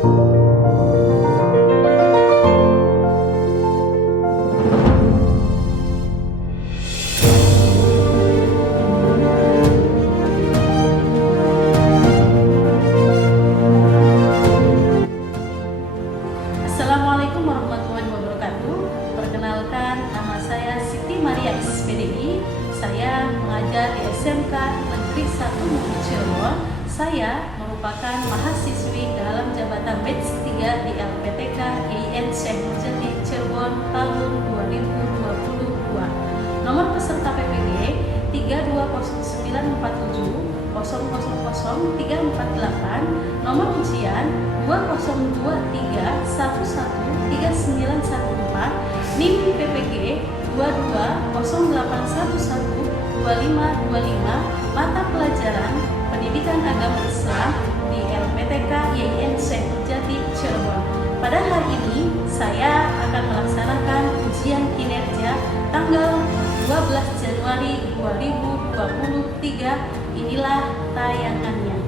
Assalamualaikum warahmatullahi wabarakatuh. Perkenalkan, nama saya Siti Maria SPDI. Saya mengajar di SMK Negeri 1 Mugi Cirebon. Saya merupakan mahasiswi dalam jabatan batch 3 di LPTK IAIN Syekh Nurjati Cirebon tahun 2022. Nomor peserta PPG 320947 0000348, nomor ujian 2023113914, NIM PPG 2208112525, mata pelajaran Pendidikan Agama Islam di LPTK IAIN Syekh Nurjati Cirebon. Pada hari ini saya akan melaksanakan ujian kinerja tanggal 12 Januari 2023. Inilah tayangannya.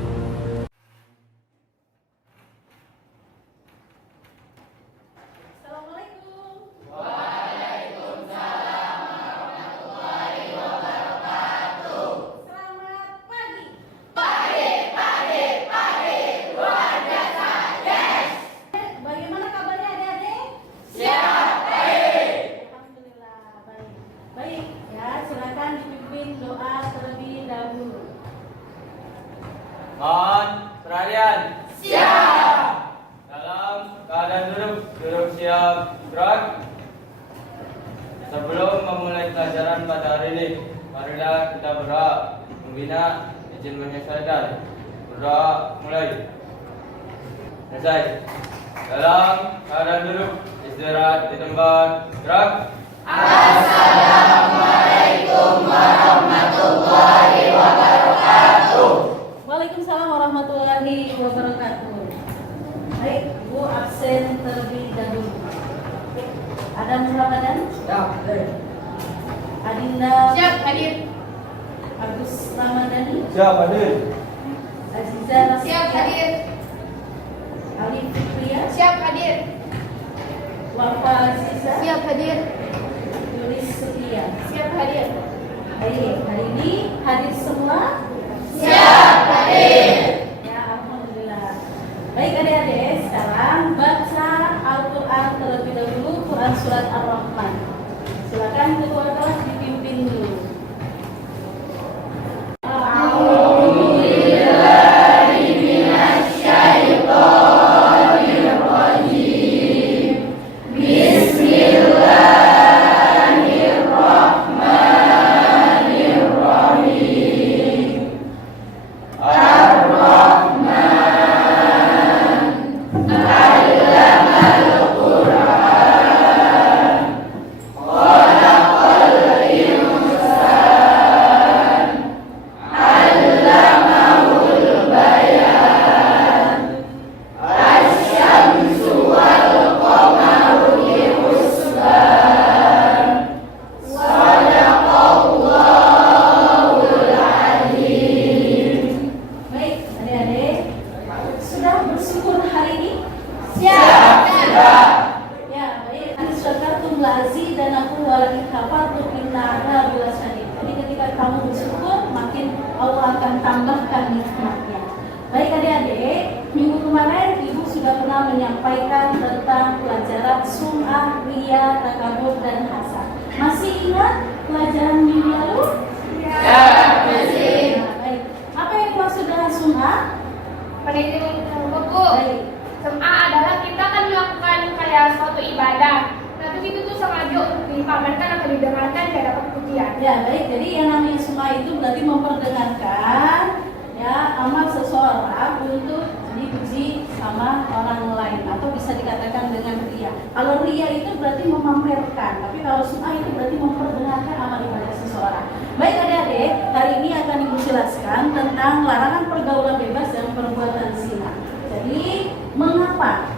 Assalamualaikum. Waalaikumsalam warahmatullahi wabarakatuh. Selamat pagi. Pagi, luar biasa, yes. Bagaimana kabarnya adik-adik? Siap, baik. Alhamdulillah baik. Baik, ya silakan dipimpin doa terlebih dahulu. Mohon perhatian. Siap. Dalam keadaan duduk siap, gerak. Sebelum memulai pelajaran pada hari ini, marilah kita berdoa, membina, izin menyesuaikan. Berdoa mulai. Selesai. Dalam keadaan duduk, istirahat di tempat, gerak. Assalamualaikum warahmatullahi wabarakatuh. Waalaikumsalam warahmatullahi wabarakatuh. Baik, Bu absen terlebih dahulu. Adam Ramadan, Siap. Adinda Siap, hadir. Agus Ramadhani, Siap, hadir. Aziza Rasya, Siap, hadir. Alif Fikriya, Siap, hadir. Wafa Aziza, Siap, hadir. Yulis Setia. Siap, hadir. Baik, hari ini hadir semua. Siap, hadir. Ya, alhamdulillah. Baik adik-adik, sekarang baca Al-Quran terlebih dahulu, Quran Surat Ar-Rahman. Silakan ketua kelas dipimpin dulu. Baik adik-adik, sudah bersyukur hari ini? Siap. Ya, baik. Anisyakartum lazi dan aku walaki kafartum innaha bila syadid. Jadi ketika kamu bersyukur, makin Allah akan tambahkan nikmatnya. Baik adik-adik, minggu kemarin Ibu sudah pernah menyampaikan tentang pelajaran sum'ah, riya, takabur, dan hasad. Masih ingat pelajaran minggu lalu? Ya, masih. Nah, baik. Apa yang dimaksud dengan sum'ah? Perhitungan Bu. Baik. Sum'ah adalah kita kan melakukan kayak suatu ibadah. Nah, terus itu tuh sengaja untuk dipamerkan atau didengarkan biar dapat pujian. Ya, baik. Jadi yang namanya sum'ah itu berarti memperdengarkan ya amal seseorang untuk dipuji sama orang lain, atau bisa dikatakan dengan riya. Kalau riya itu berarti memamerkan, tapi kalau sum'ah itu berarti memperdengarkan amal ibadah seseorang. Baik adik-adik, hari ini akan Ibu jelaskan tentang larangan pergaulan bebas dan perbuatan zina. Jadi, mengapa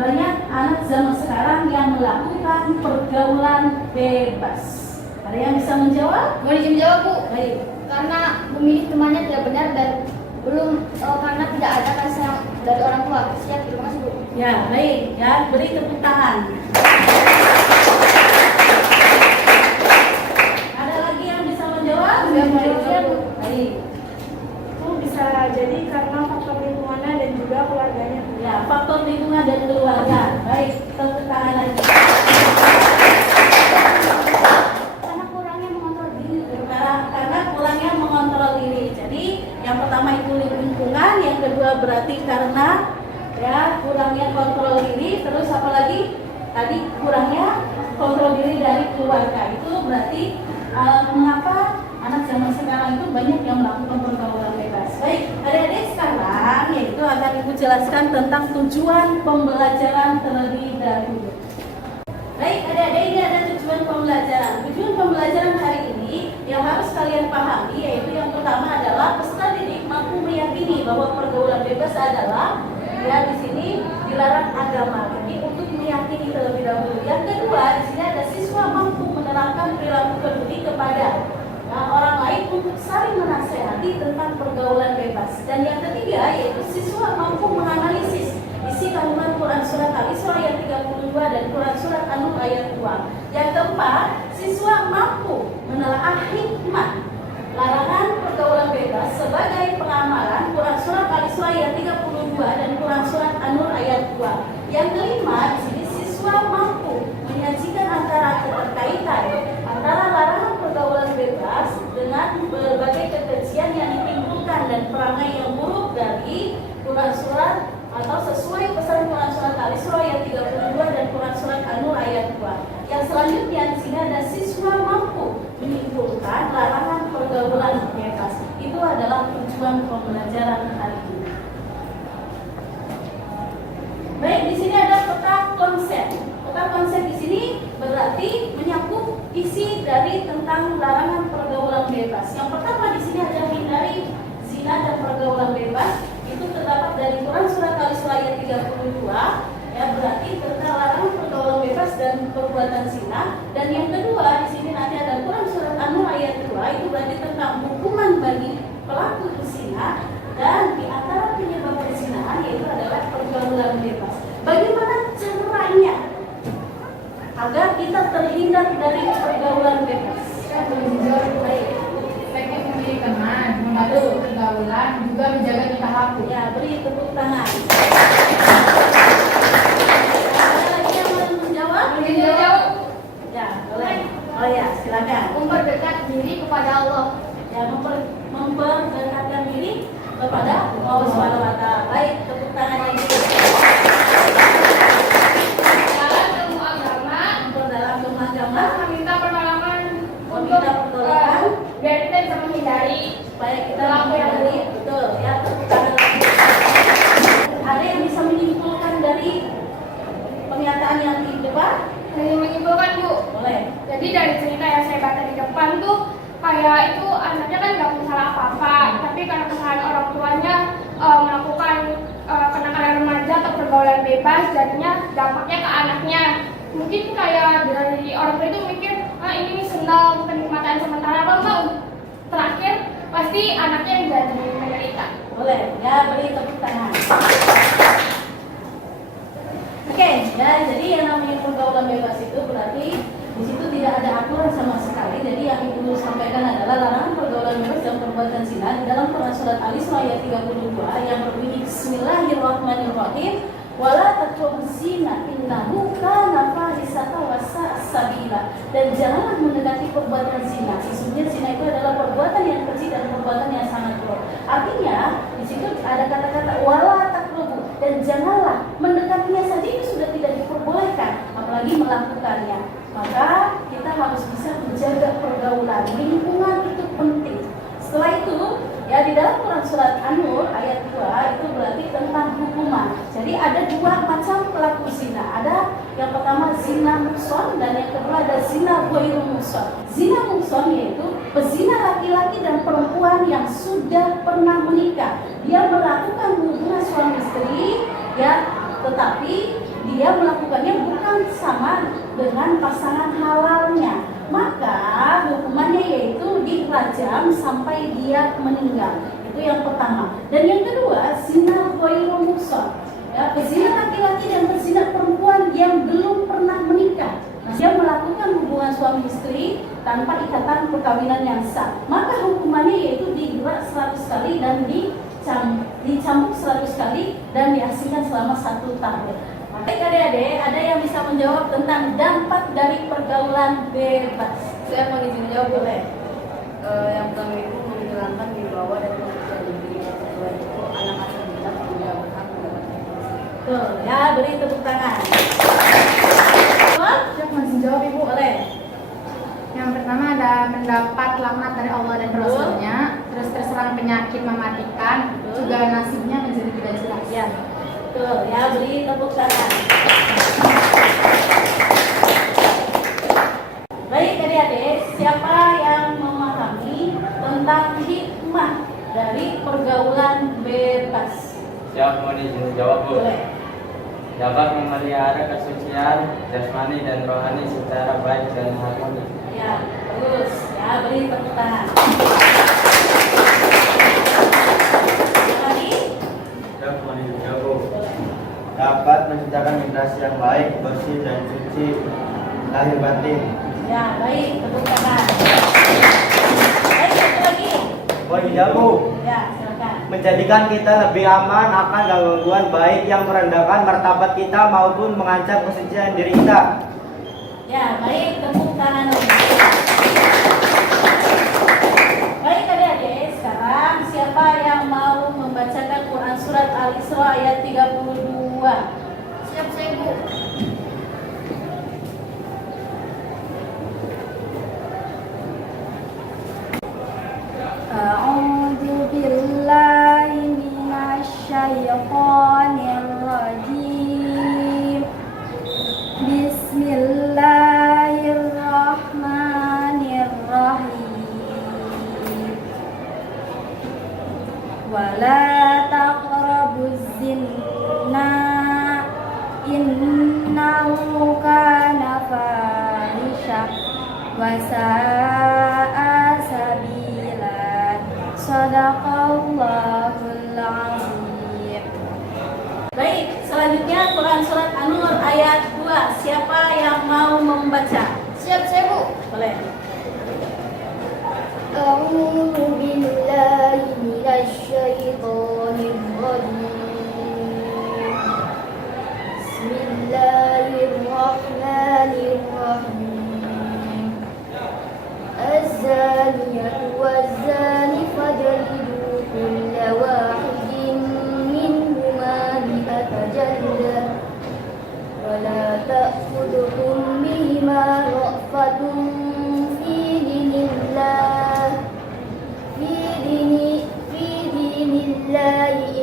banyak anak zaman sekarang yang melakukan pergaulan bebas? Ada yang bisa menjawab? Mau dijawab Bu? Baik. Karena memilih temannya tidak benar dan belum karena tidak ada kasih sayang dari orang tua. Siap, terima kasih Bu. Ya, baik. Ya, beri tepuk tangan. Ada lagi yang bisa menjawab? Ya, baik. Baik. Itu bisa jadi karena faktor lingkungannya dan juga keluarganya. Ya, faktor lingkungan dan keluarga. Baik, tepuk tangan lagi. Karena kurangnya mengontrol diri. Karena kurangnya mengontrol diri. Jadi, yang pertama itu lingkungan, yang kedua berarti karena ya kurangnya kontrol diri, terus apa lagi? Tadi kurangnya kontrol diri dari keluarga. Itu berarti mengapa anak zaman sekarang itu banyak yang melakukan pergaulan bebas. Baik, adik-adik sekarang yaitu akan Ibu jelaskan tentang tujuan pembelajaran terlebih dahulu. Baik, adik-adik, ini ada tujuan pembelajaran. Tujuan pembelajaran hari ini yang harus kalian pahami yaitu yang pertama adalah peserta didik mampu meyakini bahwa pergaulan bebas adalah ya di sini dilarang agama. Jadi untuk meyakini terlebih dahulu. Yang kedua, di sini ada siswa mampu menerapkan perilaku peduli kepada orang lain untuk saling menasehati tentang pergaulan bebas. Dan yang ketiga yaitu siswa mampu menganalisis isi kandungan Quran surat Al-Isra ayat 32 dan Quran surat An-Nur ayat 2. Yang keempat, siswa mampu menelaah hikmah larangan pergaulan bebas sebagai pengamalan Quran surat Al-Isra ayat 32 dan Quran surat An-Nur ayat 2. Yang kelima, di sini siswa mampu menyajikan antara keterkaitan antara larangan pergaulan bebas dengan berbagai kekejian yang ditimbulkan dan perangai yang buruk dari Quran surat atau sesuai pesan Quran surat Al-Isra ayat 32 dan Quran surat An-Nur ayat 2. Yang selanjutnya di sini ada siswa mampu menyimpulkan larangan pergaulan bebas. Itu adalah tujuan pembelajaran hari ini. Baik, di sini ada peta konsep. Peta konsep di sini berarti menyakup isi dari tentang larangan pergaulan bebas. Yang pertama di sini ada hindari zina dan pergaulan bebas. Itu terdapat dari Quran surat Al-Isra ayat 32. Ya, berarti tentang larangan pergaulan bebas dan perbuatan zina. Dan yang kedua di sini nanti ada Quran surat An-Nur ayat 2. Itu berarti tentang hukuman bagi pelaku zina. Dan di antara penyebab perzinahan yaitu adalah pergaulan bebas. Bagaimana caranya agar kita terhindar dari pergaulan bebas? Baik. Baiknya memilih teman, mematuhi pergaulan, juga menjaga tingkah laku. Ya, beri tepuk tangan. Ada lagi yang mau menjawab? Menjawab. Ya, boleh. Oh ya, silakan. Memperdekat diri kepada Allah. Ya, memperdengarkan diri kepada Allah Subhanahu wa Ta'ala. Baik, tepuk tangan lagi. Dalam ilmu agama, Memperdalam ilmu agama, meminta pertolongan untuk Meminta pertolongan. biar kita bisa menghindari supaya kita menghindari betul ya, tepuk tangan lagi. Ada yang bisa menyimpulkan dari pernyataan yang di depan? menyimpulkan Bu. Boleh. Jadi dari cerita yang saya baca di depan tuh kayak itu anaknya kan nggak punya salah apa-apa, tapi karena kesalahan orang tuanya melakukan kenakalan remaja atau pergaulan bebas, jadinya dampaknya ke anaknya. Mungkin kayak dari orang tua itu mikir, ini senang kenikmatan sementara, kalau terakhir pasti anaknya yang jadi menderita. Boleh. Ya, beri tepuk tangan. Oke, ya, jadi yang namanya pergaulan bebas itu berarti di situ tidak ada aturan sama sekali. Jadi yang Ibu sampaikan adalah larangan pergaulan bebas dan perbuatan zina di dalam Quran surat Al-Isra ayat 32 yang berbunyi Bismillahirrahmanirrahim. Wala taqrabuz zina innahu kana fahisatan wa sa'a sabila. Dan janganlah mendekati perbuatan zina. Sesungguhnya zina itu adalah perbuatan yang kecil dan perbuatan yang sangat buruk. Artinya di situ ada kata-kata wala taqrabu, dan janganlah mendekatinya saja itu sudah tidak diperbolehkan, apalagi melakukannya. Maka kita harus bisa menjaga pergaulan, lingkungan itu penting. Setelah itu, ya di dalam Quran surat An-Nur ayat 2 itu berarti tentang hukuman. Jadi ada dua macam pelaku zina. Ada yang pertama zina muhson dan yang kedua ada zina ghairu muhson. Zina muhson yaitu pezina laki-laki dan perempuan yang sudah pernah menikah. Dia melakukan hubungan suami istri, ya, tetapi dia melakukannya bukan sama dengan pasangan halalnya. Maka hukumannya yaitu dirajam sampai dia meninggal. Itu yang pertama. Dan yang kedua, zina ghairu muhson. Ya, pezina laki-laki dan pezina perempuan yang belum pernah menikah. Nah, dia melakukan hubungan suami istri tanpa ikatan perkawinan yang sah. Maka hukumannya yaitu digerak 100 kali dan dicambuk 100 kali dan diasingkan selama 1 tahun. Baik adik-adik, ada yang bisa menjawab tentang dampak dari pergaulan bebas? Saya mau izin jawab boleh. Boleh. Yang pertama itu menghilangkan wibawa dan kepercayaan diri. Kedua itu anak asuh kita tidak berhak mendapatkan informasi. Tuh, ya beri tepuk tangan. Siap masih jawab ibu. Boleh. Yang pertama ada mendapat laknat dari Allah dan Betul. Rasulnya, terus terserang penyakit mematikan, Betul. juga nasibnya menjadi tidak jelas. Ya, betul. Ya beri tepuk tangan. Baik adik-adik, siapa yang memahami tentang hikmah dari pergaulan bebas? Siap mau izin jawab Bu? Boleh. Dapat memelihara kesucian jasmani dan rohani secara baik dan harmoni. Ya, bagus. Ya, beri tepuk tangan. Lagi? Siap mau izin jawab Bu. Boleh. Dapat menciptakan generasi yang baik, bersih dan suci lahir batin. Ya, baik. Tepuk tangan. Baik, satu lagi. Mau izin jawab Bu. Ya, silakan. Menjadikan kita lebih aman akan gangguan baik yang merendahkan martabat kita maupun mengancam kesucian diri kita. Ya, baik. Tepuk tangan. Baik adik-adik, sekarang siapa yang mau membacakan Quran Surat Al-Isra ayat 32? Siap saya Bu. A'udzu billahi minasy syaithanir rajim. Bismillahirrahmanirrahim. Wala taqrabuz zina innahu kana fahisyah wa sa'a sabila. Shadaqallahul azim. Baik, selanjutnya Quran Surat An-Nur ayat 2. Siapa yang mau membaca? Siap saya Bu. Boleh. A'udzu billahi minasy syaithanir rajim. Bismillahirrahmanirrahim. Az-zaniyatu waz-zani fajlidu kulla wahidin minhuma mi'ata jaldah. ولا تأخذكم بهما رأفة في دين الله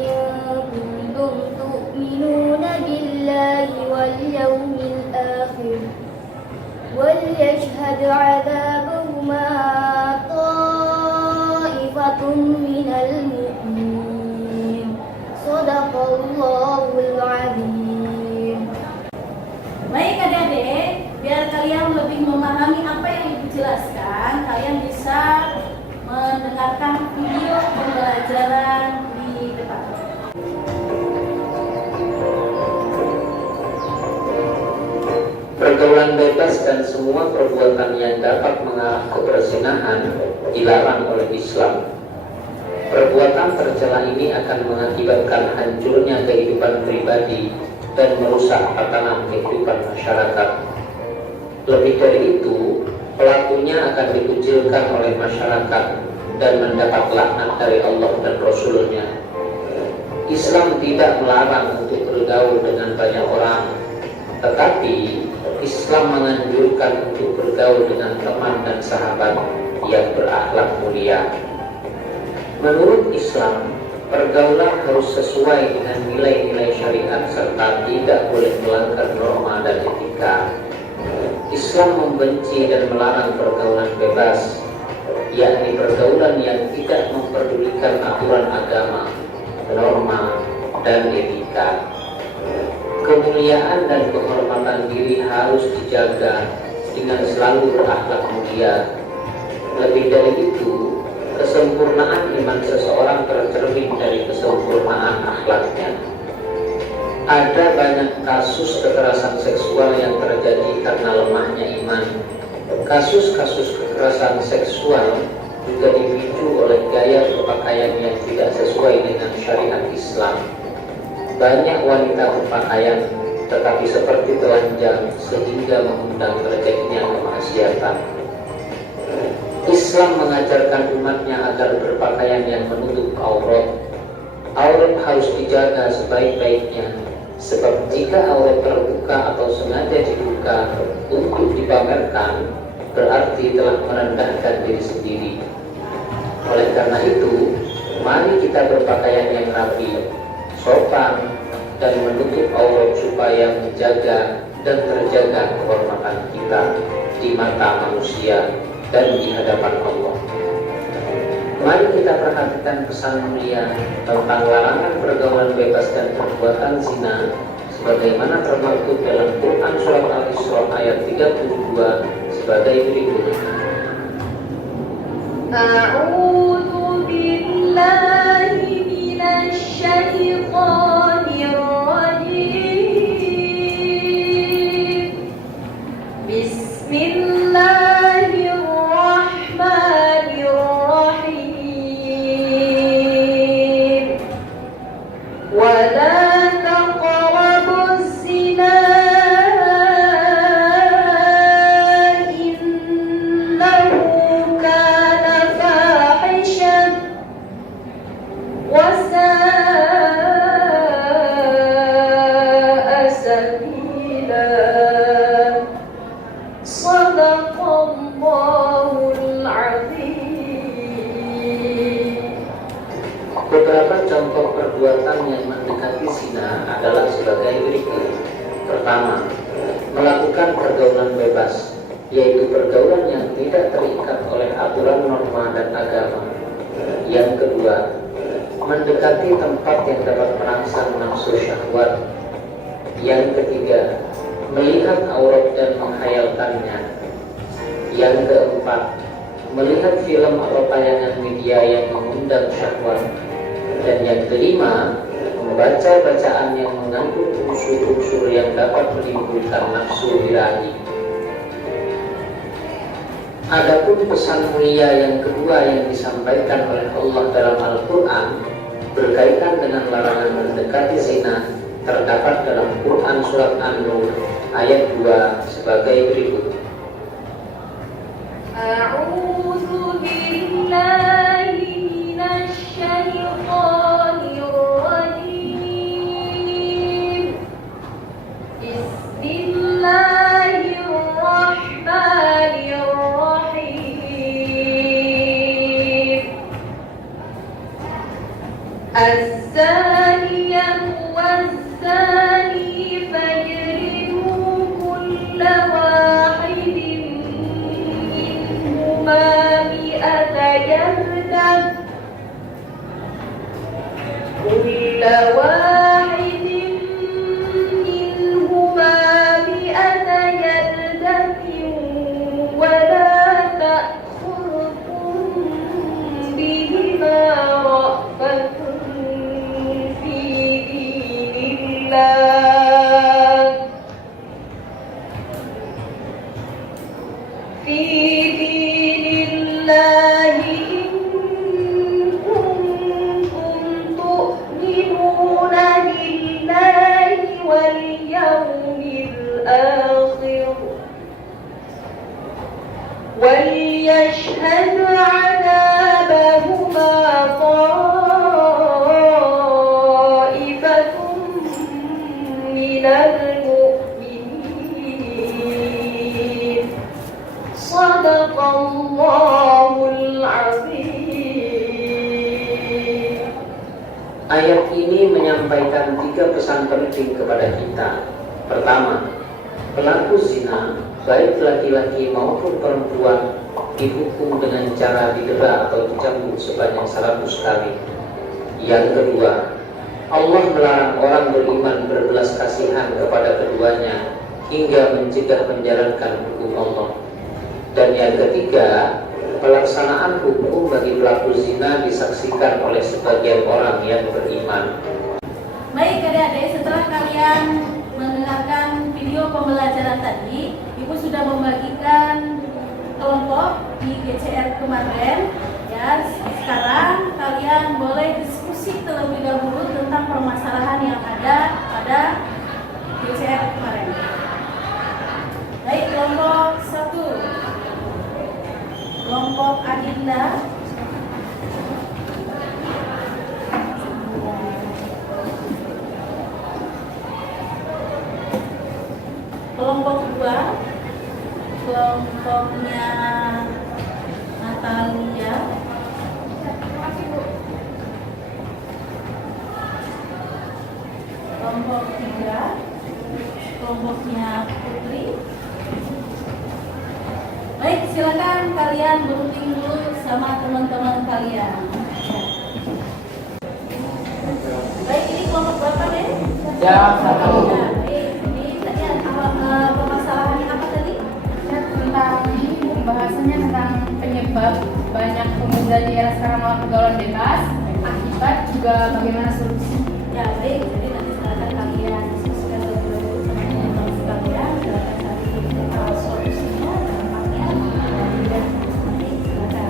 إن كنتم تؤمنون بالله واليوم الآخر وليشهد عذابهما طائفة من المؤمنين صدق الله العظيم. Baik adik-adik, biar kalian lebih memahami apa yang dijelaskan, kalian bisa mendengarkan video pembelajaran di depan. Pergaulan bebas dan semua perbuatan yang dapat mengarah ke perzinahan dilarang oleh Islam. Perbuatan tercela ini akan mengakibatkan hancurnya kehidupan pribadi dan merusak tatanan kehidupan masyarakat. Lebih dari itu, pelakunya akan dikucilkan oleh masyarakat dan mendapat laknat dari Allah dan Rasulnya. Islam tidak melarang untuk bergaul dengan banyak orang, tetapi Islam menganjurkan untuk bergaul dengan teman dan sahabat yang berakhlak mulia. Menurut Islam, pergaulan harus sesuai dengan nilai-nilai syariat serta tidak boleh melanggar norma dan etika. Islam membenci dan melarang pergaulan bebas, yakni pergaulan yang tidak memperdulikan aturan agama, norma, dan etika. Kemuliaan dan kehormatan diri harus dijaga dengan selalu berakhlak mulia. Lebih dari itu, kesempurnaan iman seseorang tercermin dari kesempurnaan akhlaknya. Ada banyak kasus kekerasan seksual yang terjadi karena lemahnya iman. Kasus-kasus kekerasan seksual juga dipicu oleh gaya berpakaian yang tidak sesuai dengan syariat Islam. Banyak wanita berpakaian tetapi seperti telanjang sehingga mengundang terjadinya kemaksiatan. Islam mengajarkan umatnya agar berpakaian yang menutup aurat. Aurat harus dijaga sebaik-baiknya, sebab jika aurat terbuka atau sengaja dibuka untuk dipamerkan, berarti telah merendahkan diri sendiri. Oleh karena itu, mari kita berpakaian yang rapi, sopan, dan menutup aurat supaya menjaga dan terjaga kehormatan kita di mata manusia dan di hadapan Allah. Mari kita perhatikan pesan mulia tentang larangan pergaulan bebas dan perbuatan zina sebagaimana termaktub dalam Quran Surat Al-Isra ayat 32 sebagai berikut. A'udzu billahi minasy syaithanir rajim. Bismillahirrahmanirrahim. Wala taqrabuz zina innahu kana fahishan wa sa'a sabila. Shadaqallahul azim. Beberapa contoh perbuatan yang mendekati zina adalah sebagai berikut. Pertama, melakukan pergaulan bebas, yaitu pergaulan yang tidak terikat oleh aturan norma dan agama. Yang kedua, mendekati tempat yang dapat merangsang nafsu syahwat. Yang ketiga, melihat aurat dan menghayalkannya. Yang keempat, melihat film atau tayangan media yang mengundang syahwat. Dan yang kelima, membaca bacaan yang mengandung unsur-unsur yang dapat menimbulkan nafsu birahi. Adapun pesan mulia yang kedua yang disampaikan oleh Allah dalam Al-Quran berkaitan dengan larangan mendekati zina terdapat dalam Quran Surat An-Nur ayat 2 sebagai berikut. A'udzu billahi minasy syaithanir rajim. Bismillahirrahmanirrahim. Az-zaniyatu waz-zani fajridu kulla wahidin minhuma mi'ata jaldah. Kulla wahidin minhuma mi'ata jaldatin wa la ta'khudhukum bihima ra'fatun fi dinillah. Fi dinillahi in kuntum tu'minuna billahi wal yawmil akhir. وَلْيَشْهَدْ عَذَابَهُمَا طَائِفَةٌ مِّنَ الْمُؤْمِنِينَ. صَدَقَ اللَّهُ الْعَظِيمُ. Ayat ini menyampaikan 3 pesan penting kepada kita. Pertama, pelaku zina, baik laki-laki maupun perempuan, dihukum dengan cara didera atau dicambuk sebanyak 100 kali. Yang kedua, Allah melarang orang beriman berbelas kasihan kepada keduanya hingga mencegah menjalankan hukum Allah. Dan yang ketiga, pelaksanaan hukum bagi pelaku zina disaksikan oleh sebagian orang yang beriman. Baik adik-adik, setelah kalian pembelajaran tadi, Ibu sudah membagikan kelompok di GCR kemarin. Ya, sekarang kalian boleh diskusi terlebih dahulu tentang permasalahan yang ada pada GCR kemarin. Baik, kelompok 1. Kelompok Adinda. Kelompok 2, kelompoknya Natalia. Terima kasih, Bu. Kelompok 3, kelompoknya Putri. Baik, silakan kalian berunding dulu sama teman-teman kalian. Baik, ini kelompok berapa deh? Ya, Ya, baik. Ini tadi permasalahannya apa tadi? Tentang pembahasannya tentang penyebab banyak pemuda di era sekarang malah pergaulan bebas, akibat juga bagaimana solusi. Ya, baik. Jadi nanti silakan kalian diskusikan lebih lanjut sama teman-teman sekalian. Silakan cari solusinya, dampaknya. Dan nanti silakan.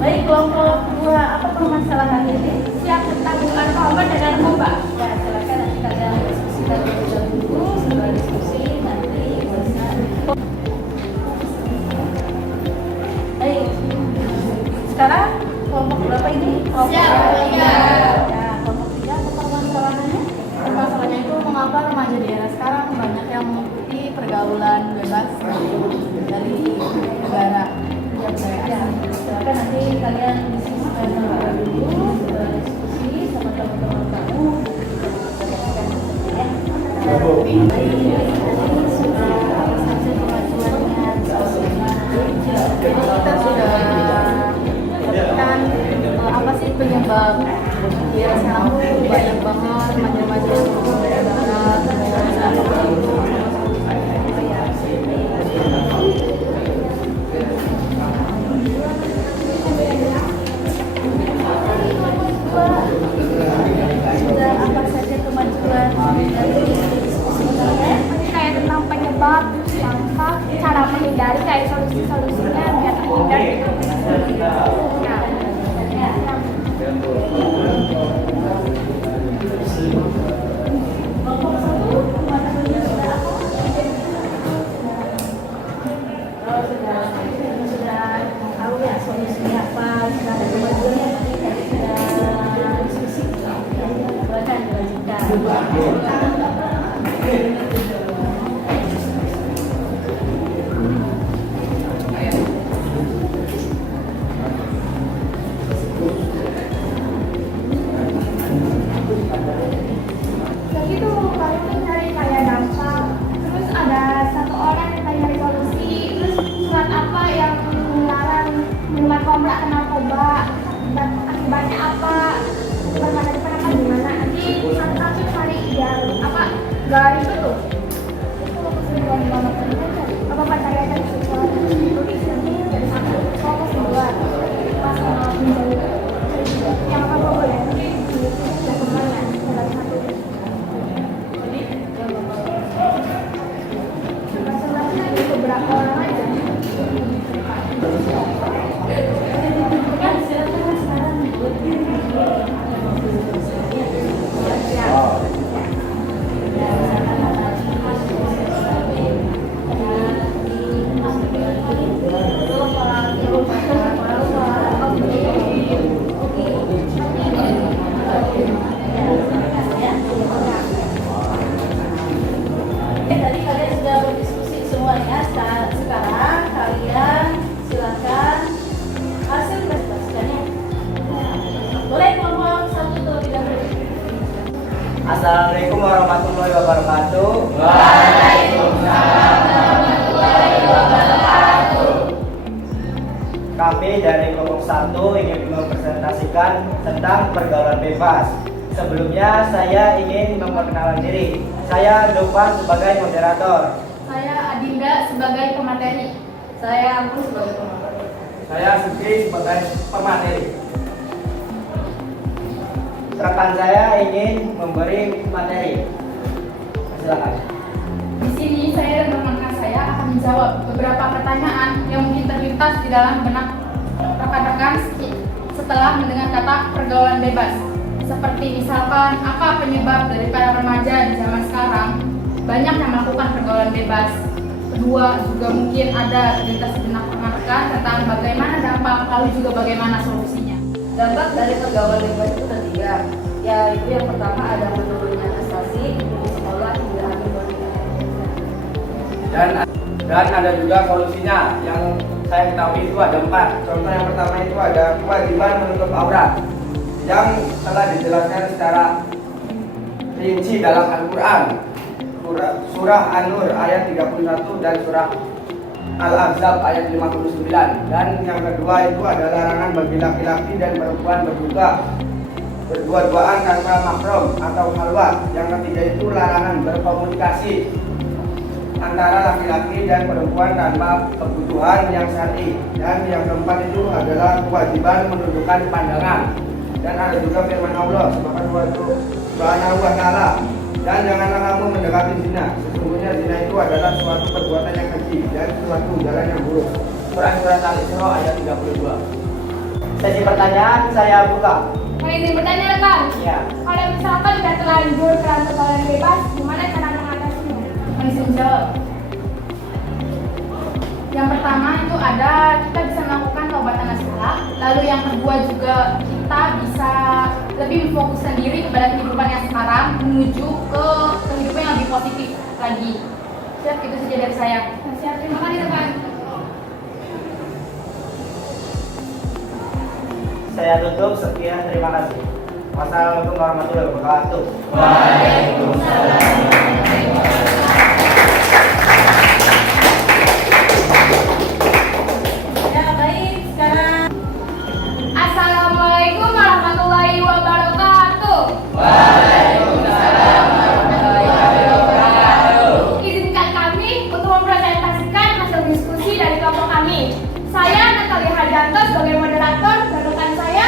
Baik, kelompok 2, apa permasalahannya nih? Siap tentang narkoba dan narkoba. Ya, silakan nanti kalian diskusikan lebih dahulu. Setelah diskusi nanti bisa. Baik, sekarang kelompok berapa ini? Kelompok Siap, 3. ya. Ya, kelompok 3 apa permasalahannya? Permasalahannya itu mengapa remaja di era sekarang banyak yang mengikuti pergaulan bebas dari negara. Ya, silakan nanti kalian diskusikan terlebih dahulu. Setelah diskusi sama teman-teman kamu. Ya. Baik, ini sudah apa saja kemajuannya Jadi kita sudah dapatkan apa sih penyebab di era sekarang tuh banyak banget remaja-remaja yang bergaulan sudah apa saja kemajuan dari diskusi kalian? Ini kayak tentang penyebab, dampak, cara menghindari, kayak solusi-solusinya biar terhindar gitu. Nah, Kelompok 1 kemajuannya sudah apa? Oh, sudah tahu ya solusinya apa, sudah ada kemajuannya tadi sudah diskusi. Silakan dilanjutkan. begitu kalian tuh cari kayak dampak. Terus ada satu orang yang kayak nyari solusi. Terus surat apa yang melarang minuman kombra ke narkoba. Dan akibatnya apa? Bagaimana depan gimana? Nanti satu-satu cari biar apa? Gak ribet tuh. Itu kesimpulan banget. Apa cari aja kesimpulan. Tulis nanti dari satu. Fokus dua. Pas yang apa boleh? Nanti tidak kemana? Dari satu. Masalahnya ada beberapa orang aja. Kan silakan sekarang buat tadi kalian sudah berdiskusi semuanya. Sekarang kalian silakan hasil presentasinya. Boleh kelompok 1 terlebih dahulu. Assalamualaikum warahmatullahi wabarakatuh. Kami dari kelompok 1 ingin mempresentasikan tentang pergaulan bebas. Sebelumnya saya ingin memperkenalkan diri. Saya Dufan sebagai moderator. Saya Adinda sebagai pemateri. Saya Anggun sebagai pemateri. Saya Suki sebagai pemateri. rekan saya ingin memberi materi. Silakan. Di sini saya dan rekan saya akan menjawab beberapa pertanyaan yang mungkin terlintas di dalam benak rekan-rekan setelah mendengar kata pergaulan bebas. Seperti misalkan, apa penyebab dari para remaja di zaman sekarang banyak yang melakukan pergaulan bebas. Kedua, juga mungkin ada terlintas di benak rekan-rekan tentang bagaimana dampak, lalu juga bagaimana solusinya. Dampak dari pergaulan bebas itu ada 3, yaitu yang pertama ada menurunnya prestasi di sekolah hingga akhir Dan ada juga solusinya yang saya ketahui itu ada 4. Contoh yang pertama itu ada kewajiban menutup aurat yang telah dijelaskan secara rinci dalam Al-Quran, surah An-Nur ayat 31 dan surah Al-Ahzab ayat 59. Dan yang kedua itu ada larangan bagi laki-laki dan perempuan berdua-duaan tanpa mahram atau halwat. Yang ketiga itu larangan berkomunikasi antara laki-laki dan perempuan tanpa kebutuhan yang syar'i. Dan yang keempat itu adalah kewajiban menundukkan pandangan. Dan ada juga firman Allah Subhanahu wa ta'ala, dan janganlah kamu mendekati zina, sesungguhnya zina itu adalah suatu perbuatan yang keji dan suatu jalan yang buruk. Surah Al-Isra ayat 32. Sesi pertanyaan saya buka. Mau izin bertanya kan? Ya. Kalau misalkan udah terlanjur dalam pergaulan bebas, gimana cara mengatasinya? Bisa menjawab. Yang pertama itu ada kita bisa melakukan taubatan nasuha. Lalu yang kedua juga kita bisa lebih memfokuskan diri kepada kehidupan yang sekarang menuju ke kehidupan yang lebih positif lagi. Siap, itu saja dari saya. Siap, terima kasih rekan. Saya tutup, sekian, terima kasih. Wassalamualaikum warahmatullahi wabarakatuh. Ya baik, sekarang Assalamualaikum warahmatullahi wabarakatuh. Izinkan kami untuk mempresentasikan hasil diskusi dari kelompok kami. Saya Natalia Hajanto sebagai moderator dan rekan saya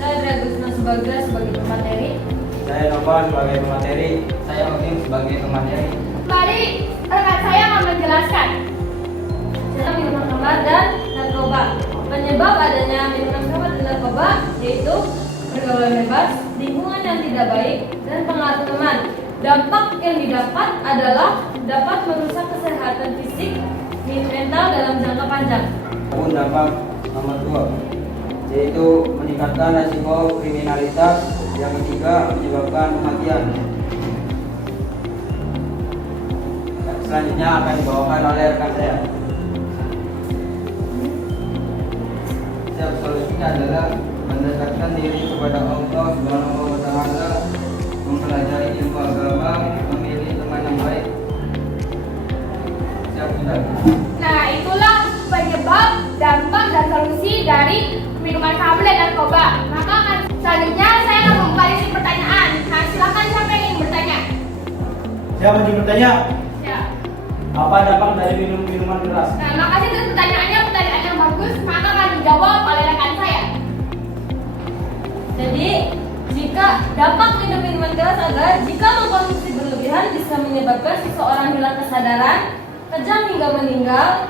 Dragusna Subagja sebagai pemateri. Saya Nova sebagai pemateri. Saya Odim sebagai pemateri. Mari rekan saya akan menjelaskan. Tentang minuman khamar dan narkoba. Penyebab adanya minuman khamar dan narkoba yaitu pergaulan bebas, lingkungan yang tidak baik, dan pengaruh teman. Dampak yang didapat adalah dapat merusak kesehatan fisik, mental dalam jangka panjang. Namun dampak nomor 2 yaitu meningkatkan resiko kriminalitas. Yang ketiga menyebabkan kematian. Selanjutnya akan dibawakan oleh rekan saya. Solusinya adalah mendekatkan diri kepada Allah Subhanahu wa ta'ala, mempelajari ilmu agama, memilih teman yang baik. Siap sudah. Nah, itulah penyebab, dampak, dan solusi dari minuman khamar dan narkoba. Maka selanjutnya saya akan membuka sesi pertanyaan. Nah, silakan siapa yang ingin bertanya. Siapa yang bertanya? Ya. Apa dampak dari minuman keras? Nah, makasih atas pertanyaannya, pertanyaan yang bagus. Maka akan dijawab oleh rekan saya. Jadi, jika dampak minum minuman keras adalah jika mengkonsumsi berlebihan bisa menyebabkan seseorang hilang kesadaran, kejang hingga meninggal.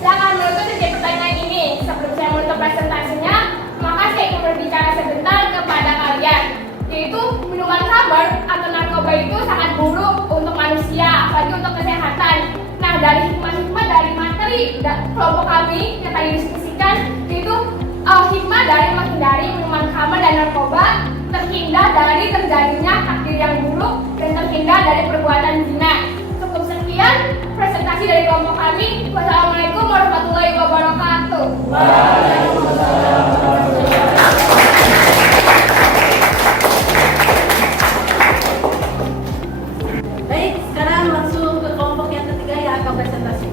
Silakan menutup sesi pertanyaan ini. Sebelum saya menutup presentasinya, maka saya ingin berbicara sebentar kepada kalian. Yaitu minuman khamar atau narkoba itu sangat buruk untuk manusia, apalagi untuk kesehatan. Nah, dari hikmah-hikmah dari materi kelompok kami yang tadi diskusikan, yaitu hikmah dari menghindari minuman khamar dan narkoba, terhindar dari terjadinya takdir yang buruk, dan terhindar dari perbuatan zina. Cukup sekian presentasi dari kelompok kami. Wassalamualaikum warahmatullahi wabarakatuh. Baik, sekarang langsung ke kelompok yang ketiga yang akan presentasi.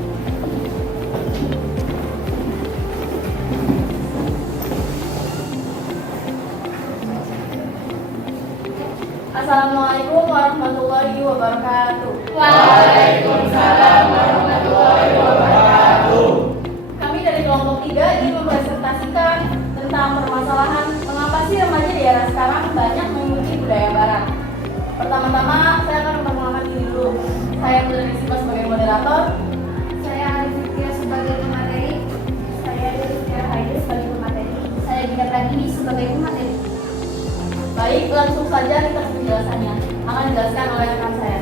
Assalamualaikum warahmatullahi wabarakatuh. Waalaikumsalam warahmatullahi wabarakatuh. Kami dari kelompok 3 ingin mempresentasikan tentang permasalahan mengapa sih remaja di era sekarang banyak mengikuti budaya barat. Pertama-tama saya akan memperkenalkan diri dulu. Saya Putri Risma sebagai moderator. Saya Arif Fikria sebagai pemateri. Saya Rizkia Haidar sebagai pemateri. Saya Gita Pradini sebagai pemateri. Baik, langsung saja kita ke penjelasannya. Akan dijelaskan oleh rekan saya.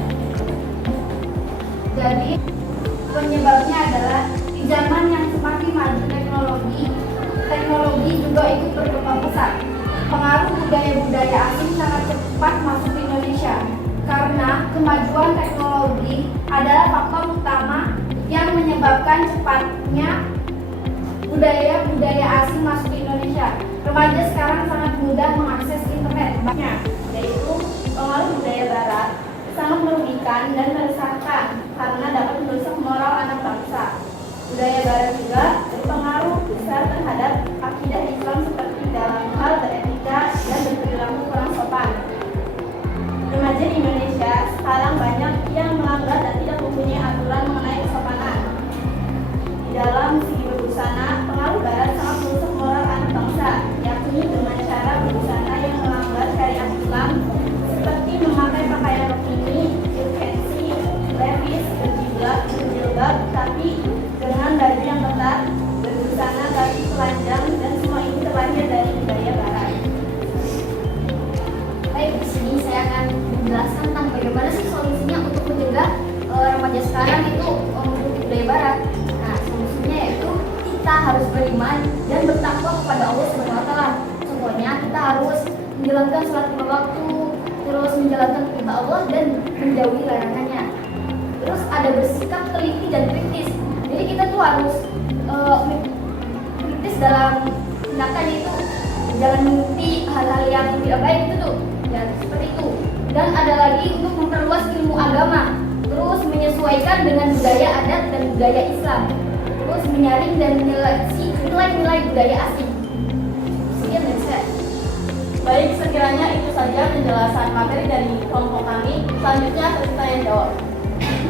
Jadi penyebabnya adalah di zaman yang semakin maju teknologi juga ikut berkembang pesat. Pengaruh budaya-budaya asing sangat cepat masuk ke Indonesia. Karena kemajuan teknologi adalah faktor utama yang menyebabkan cepatnya budaya-budaya asing masuk ke Indonesia. Remaja sekarang sangat mudah mengakses internet, Yaitu pengaruh budaya barat sangat merugikan dan meresahkan karena dapat merusak moral anak bangsa. Budaya barat juga berpengaruh besar terhadap akidah Islam seperti dalam hal beretika dan berperilaku kurang sopan. Remaja di Indonesia sekarang banyak yang melanggar dan tidak mempunyai aturan mengenai kesopanan. Di dalam segi berbusana, pengaruh barat sangat merusak moral anak bangsa, yakni dengan cara berbusana yang melanggar syariat Islam seperti memakai pakaian rokini, jilpensi, levis, berjilbab, tapi dengan baju yang ketat, berbusana tapi telanjang, dan semua ini terlahir dari budaya barat. Baik, di sini saya akan menjelaskan tentang bagaimana sih solusinya untuk mencegah remaja sekarang itu mengikuti budaya barat. Nah, solusinya yaitu kita harus beriman dan bertakwa kepada Allah SWT. Contohnya kita harus menjalankan sholat 5 waktu, terus menjalankan perintah Allah dan menjauhi larangannya. Terus ada bersikap teliti dan kritis. Jadi kita tuh harus kritis dalam tindakannya itu, jangan mengikuti hal-hal yang tidak baik itu tuh. Ya, seperti itu. Dan ada lagi untuk memperluas ilmu agama, terus menyesuaikan dengan budaya adat dan budaya Islam, terus menyaring dan menyeleksi nilai-nilai budaya asing. Sekian dari saya. Baik, sekiranya itu saja penjelasan materi dari kelompok kami. Selanjutnya kita yang jawab.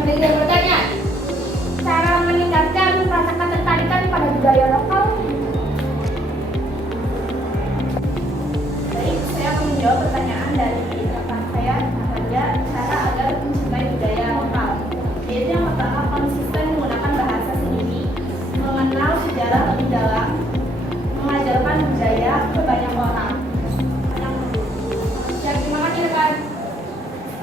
Mereka bertanya, cara meningkatkan rasa ketertarikan pada budaya lokal. Baik, saya akan menjawab pertanyaan dari rekan saya, Natalia, cara agar mencintai budaya lokal. Yaitu yang pertama, konsisten menggunakan bahasa sendiri, mengenal sejarah lebih dalam, mengajarkan budaya ke banyak orang. Ya, terima kasih rekan.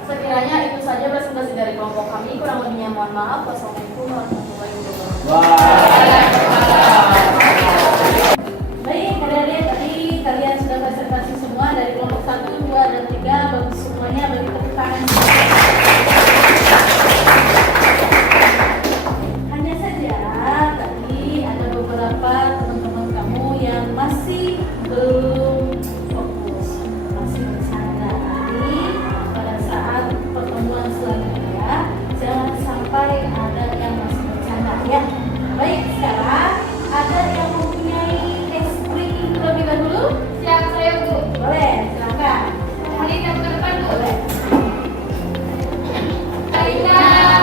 Sekiranya itu saja presentasi dari kelompok kami. Kurang lebihnya mohon maaf. Wassalamualaikum warahmatullahi wabarakatuh. Baik, adik-adik, tadi kalian sudah presentasi semua dari kelompok 1, 2, dan 3. Bagus semuanya, bagi tepuk tangan. Hanya saja tadi ada beberapa teman-teman kamu yang masih belum fokus, masih bercanda. Jadi pada saat pertemuan selanjutnya jangan sampai ada yang masih bercanda ya. Baik, sekarang ada yang mempunyai case breaking terlebih dahulu? Siap, saya Bu. Boleh, silakan. Hari yang ke depan Bu. Boleh. Marina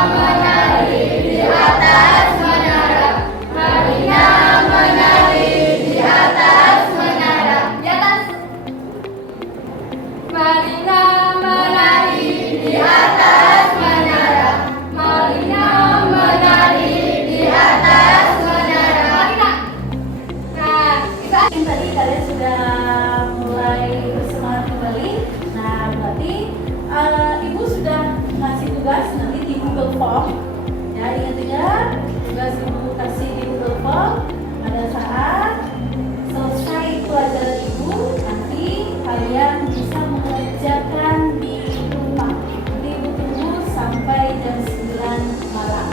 menari di atas menara. Marina menari di atas menara. Di atas. Marina menari di atas menara. Marina menari di atas menara. Marina. Nah, kita Mungkin tadi kalian sudah mulai bersemangat kembali. Nah, berarti Ibu sudah ngasih tugas nanti di Google Form. Ya, ingat-ingat tugas Ibu kasih di Google Form. Pada saat selesai pelajaran Ibu, nanti kalian bisa mengerjakan di rumah. Nanti Ibu tunggu sampai jam 9 malam.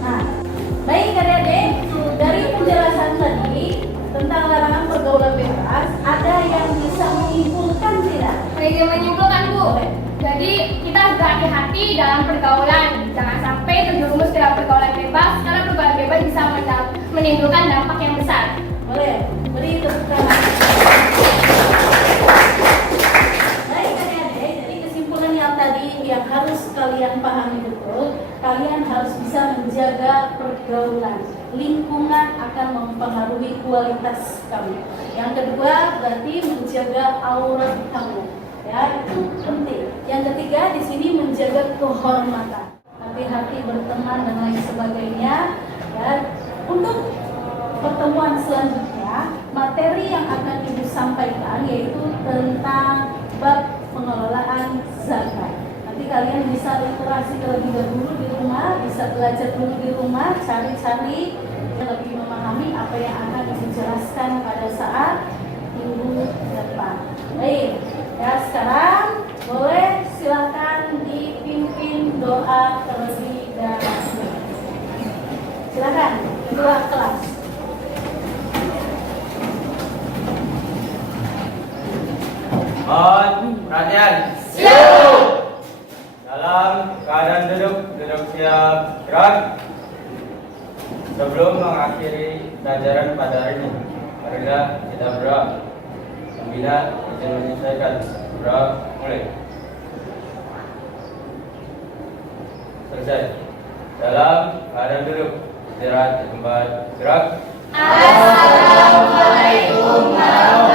Nah, baik adik-adik, dari penjelasan tadi tentang larangan pergaulan bebas, ada yang bisa menyimpulkan tidak? Saya menyimpulkan Bu. Boleh. Jadi kita harus hati-hati dalam pergaulan. Jangan sampai terjerumus ke dalam pergaulan bebas, karena pergaulan bebas bisa menimbulkan dampak yang besar. Boleh, beri tepuk tangan. Baik adik-adik, jadi kesimpulan yang tadi yang harus kalian pahami betul, kalian harus bisa menjaga pergaulan. lingkungan akan mempengaruhi kualitas kamu. Yang kedua berarti menjaga aurat kamu, ya itu penting. Yang ketiga di sini menjaga kehormatan, hati-hati berteman dan lain sebagainya. Ya, untuk pertemuan selanjutnya materi yang akan ibu sampaikan yaitu tentang bab pengelolaan zakat. Nanti kalian bisa literasi terlebih dahulu di rumah, bisa belajar dulu di rumah, cari-cari lebih memahami apa yang akan ibu jelaskan pada saat minggu depan. Baik, ya sekarang boleh silakan dipimpin doa terlebih dahulu. Silakan ketua kelas. Mohon perhatian. Dalam keadaan duduk siap, gerak. Sebelum mengakhiri pelajaran pada hari ini, marilah kita berdoa. Membina izin menyesuaikan. Berdoa mulai. Selesai. Dalam keadaan duduk, istirahat di tempat, gerak. Assalamualaikum warahmatullahi